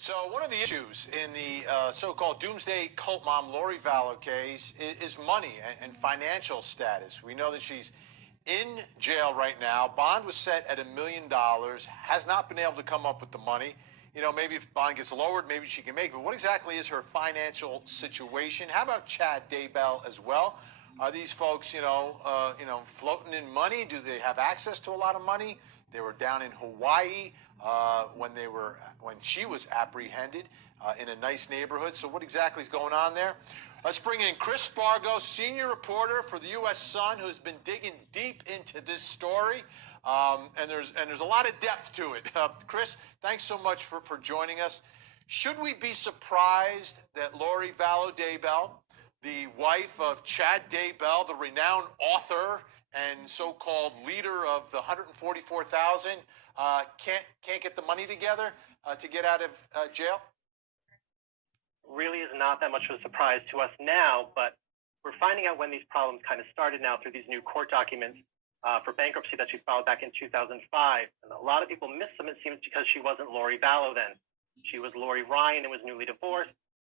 So one of the issues in the so-called doomsday cult mom Lori Vallow case is money and financial status. We know that she's in jail right now. Bond was set at $1 million, has not been able to come up with the money. You know, maybe if bond gets lowered, maybe she can make it. But what exactly is her financial situation? How about Chad Daybell as well? Are these folks, floating in money? Do they have access to a lot of money? They were down in Hawaii when she was apprehended in a nice neighborhood. So what exactly is going on there? Let's bring in Chris Spargo, senior reporter for the U.S. Sun, who's been digging deep into this story. And there's a lot of depth to it. Chris, thanks so much for joining us. Should we be surprised that Lori Vallow Daybell, the wife of Chad Daybell, the renowned author and so-called leader of the 144,000, can't get the money together to get out of jail? Really is not that much of a surprise to us now, but we're finding out when these problems kind of started now through these new court documents for bankruptcy that she filed back in 2005. And a lot of people miss them, it seems, because she wasn't Lori Vallow then. She was Lori Ryan and was newly divorced.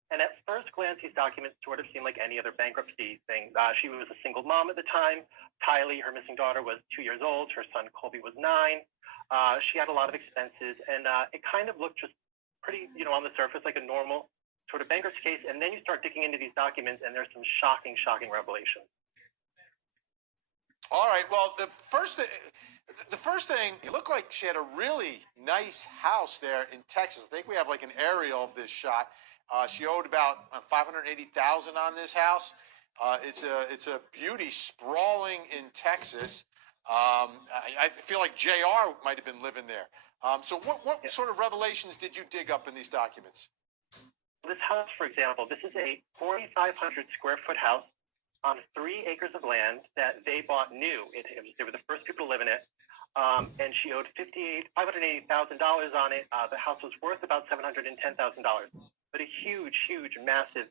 And at first glance, these documents sort of seem like any other bankruptcy thing. She was a single mom at the time. Tylee, her missing daughter, was 2 years old. Her son, Colby, was 9. She had a lot of expenses, and it kind of looked just pretty, on the surface, like a normal sort of bankruptcy case. And then you start digging into these documents, and there's some shocking revelations. All right. Well, the first thing, it looked like she had a really nice house there in Texas. I think we have like an aerial of this shot. She owed about $580,000 on this house. It's a beauty, sprawling in Texas. I feel like JR might have been living there. So what sort of revelations did you dig up in these documents? This house, for example, this is a 4,500 square foot house on 3 acres of land that they bought new. They were the first people to live in it. And she owed $580,000 on it. The house was worth about $710,000. But a huge, massive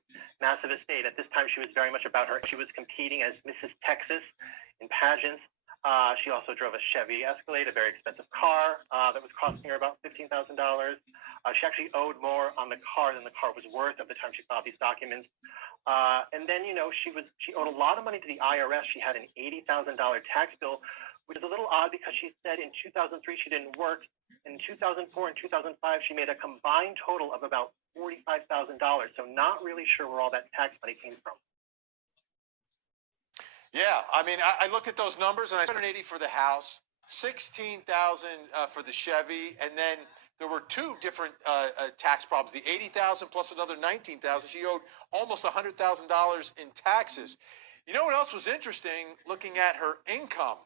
estate. At this time, she was very much about her. She was competing as Mrs. Texas in pageants. She also drove a Chevy Escalade, a very expensive car that was costing her about $15,000. She actually owed more on the car than the car was worth at the time she filed these documents. And then, she owed a lot of money to the IRS. She had an $80,000 tax bill, which is a little odd because she said in 2003 she didn't work. In 2004 and 2005, she made a combined total of about $45,000. So not really sure where all that tax money came from. Yeah, I mean, I looked at those numbers, and I spent $180,000 for the house, $16,000 for the Chevy, and then there were 2 different tax problems. The $80,000 plus another $19,000. She owed almost $100,000 in taxes. You know what else was interesting? Looking at her income.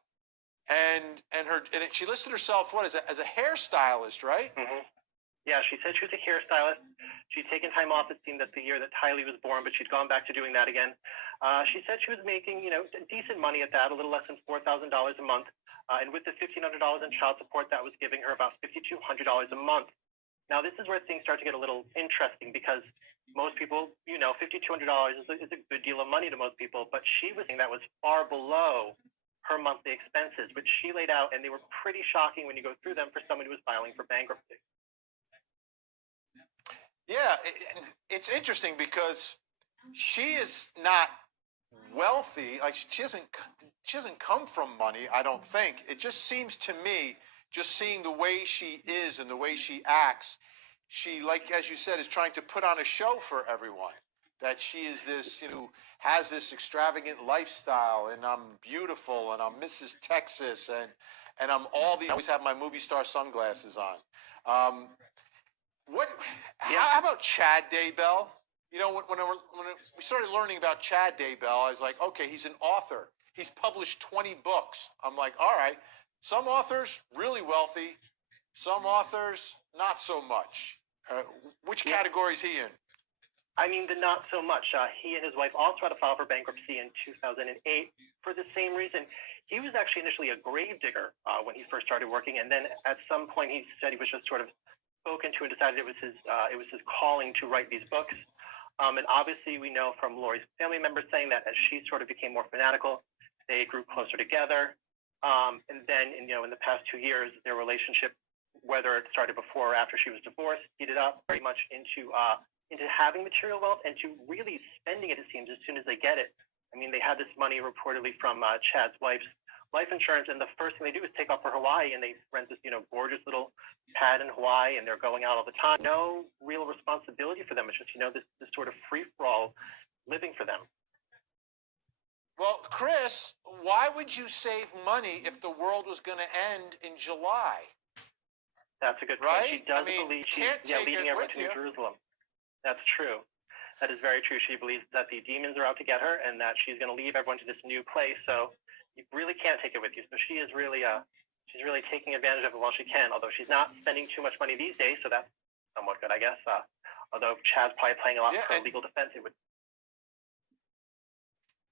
She listed herself as a hairstylist, right? Mm-hmm. Yeah, she said she was a hairstylist. She'd taken time off, it seemed, that the year that Tylee was born, but she'd gone back to doing that again. She said she was making, decent money at that, a little less than $4,000 a month. And with the $1,500 in child support, that was giving her about $5,200 a month. Now, this is where things start to get a little interesting because most people, $5,200 is a good deal of money to most people, but she was saying that was far below her monthly expenses, which she laid out, and they were pretty shocking when you go through them for someone who was filing for bankruptcy. Yeah, it's interesting because she is not wealthy. Like she doesn't come from money, I don't think. It just seems to me, just seeing the way she is and the way she acts, she, like as you said, is trying to put on a show for everyone. That she is this, has this extravagant lifestyle, and I'm beautiful, and I'm Mrs. Texas, and I'm all these. I always have my movie star sunglasses on. How about Chad Daybell? When we started learning about Chad Daybell, I was like, okay, he's an author. He's published 20 books. I'm like, all right, some authors really wealthy, some authors not so much. Which category is he in? I mean, the not so much. He and his wife also had to file for bankruptcy in 2008 for the same reason. He was actually initially a grave digger when he first started working, and then at some point he said he was just sort of spoken to and decided it was his calling to write these books. And obviously we know from Lori's family members saying that as she sort of became more fanatical, they grew closer together. And then, in the past 2 years, their relationship whether it started before or after she was divorced, heated up very much into having material wealth and to really spending it, it seems, as soon as they get it. I mean, they had this money reportedly from Chad's wife's life insurance, and the first thing they do is take off for Hawaii, and they rent this, gorgeous little pad in Hawaii, and they're going out all the time. No real responsibility for them. It's just, this sort of free-for-all living for them. Well, Chris, why would you save money if the world was going to end in July? That's a good point. Right? She does believe she's leading everyone to New Jerusalem. That's true. That is very true. She believes that the demons are out to get her and that she's going to leave everyone to this new place. So you really can't take it with you. So she is really, she's really taking advantage of it while she can, although she's not spending too much money these days. So that's somewhat good, I guess. Although Chad's probably playing a lot for legal defense. It would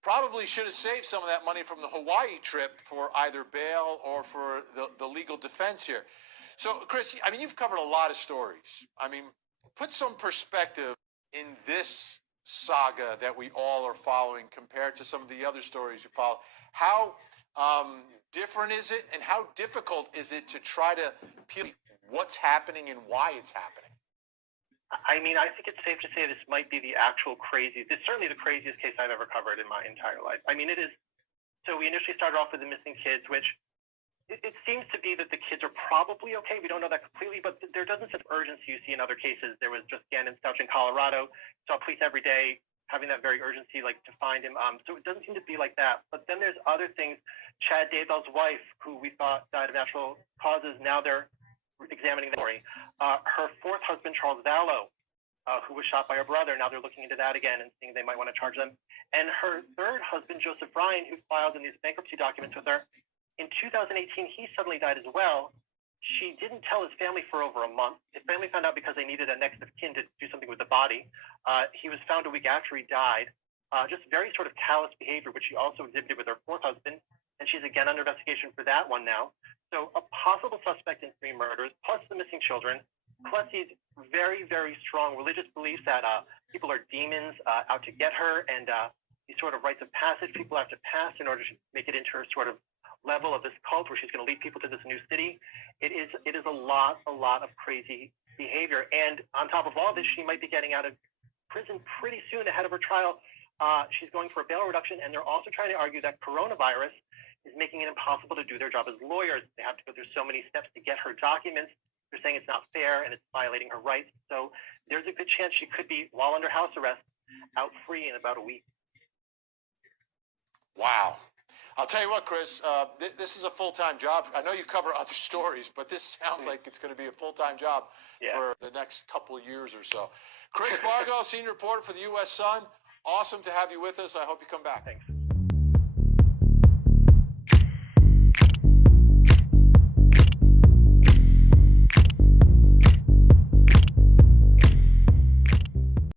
probably should have saved some of that money from the Hawaii trip for either bail or for the legal defense here. So, Chris, I mean, you've covered a lot of stories. I mean, put some perspective in this saga that we all are following compared to some of the other stories you follow. How different is it, and how difficult is it to try to peel what's happening and why it's happening? I mean, I think it's safe to say this might be the actual craziest. It's certainly the craziest case I've ever covered in my entire life. I mean, it is. So we initially started off with the missing kids, which it seems to be that the kids are probably okay. We don't know that completely, but there doesn't seem urgency you see in other cases. There was just Gannon Stouch in Colorado. Saw police every day having that very urgency, like, to find him. So it doesn't seem to be like that. But then there's other things. Chad Daybell's wife, who we thought died of natural causes, now they're examining the story. Her fourth husband, Charles Vallow, who was shot by her brother. Now they're looking into that again and seeing they might want to charge them. And her third husband, Joseph Bryan, who filed in these bankruptcy documents with her, in 2018, he suddenly died as well. She didn't tell his family for over a month. His family found out because they needed a next of kin to do something with the body. He was found a week after he died. Just very sort of callous behavior, which she also exhibited with her fourth husband. And she's again under investigation for that one now. So a possible suspect in 3 murders, plus the missing children, plus these very, very strong religious beliefs that people are demons out to get her, and these sort of rites of passage people have to pass in order to make it into her sort of level of this cult where she's going to lead people to this new city. It is a lot of crazy behavior. And on top of all this, she might be getting out of prison pretty soon ahead of her trial. She's going for a bail reduction, and they're also trying to argue that coronavirus is making it impossible to do their job as lawyers. They have to go through so many steps to get her documents. They're saying it's not fair and it's violating her rights. So there's a good chance she could be, while under house arrest, out free in about a week. Wow. I'll tell you what, Chris, this is a full-time job. I know you cover other stories, but this sounds like it's going to be a full-time job for the next couple of years or so. Chris Vargo, senior reporter for the U.S. Sun. Awesome to have you with us. I hope you come back. Thanks.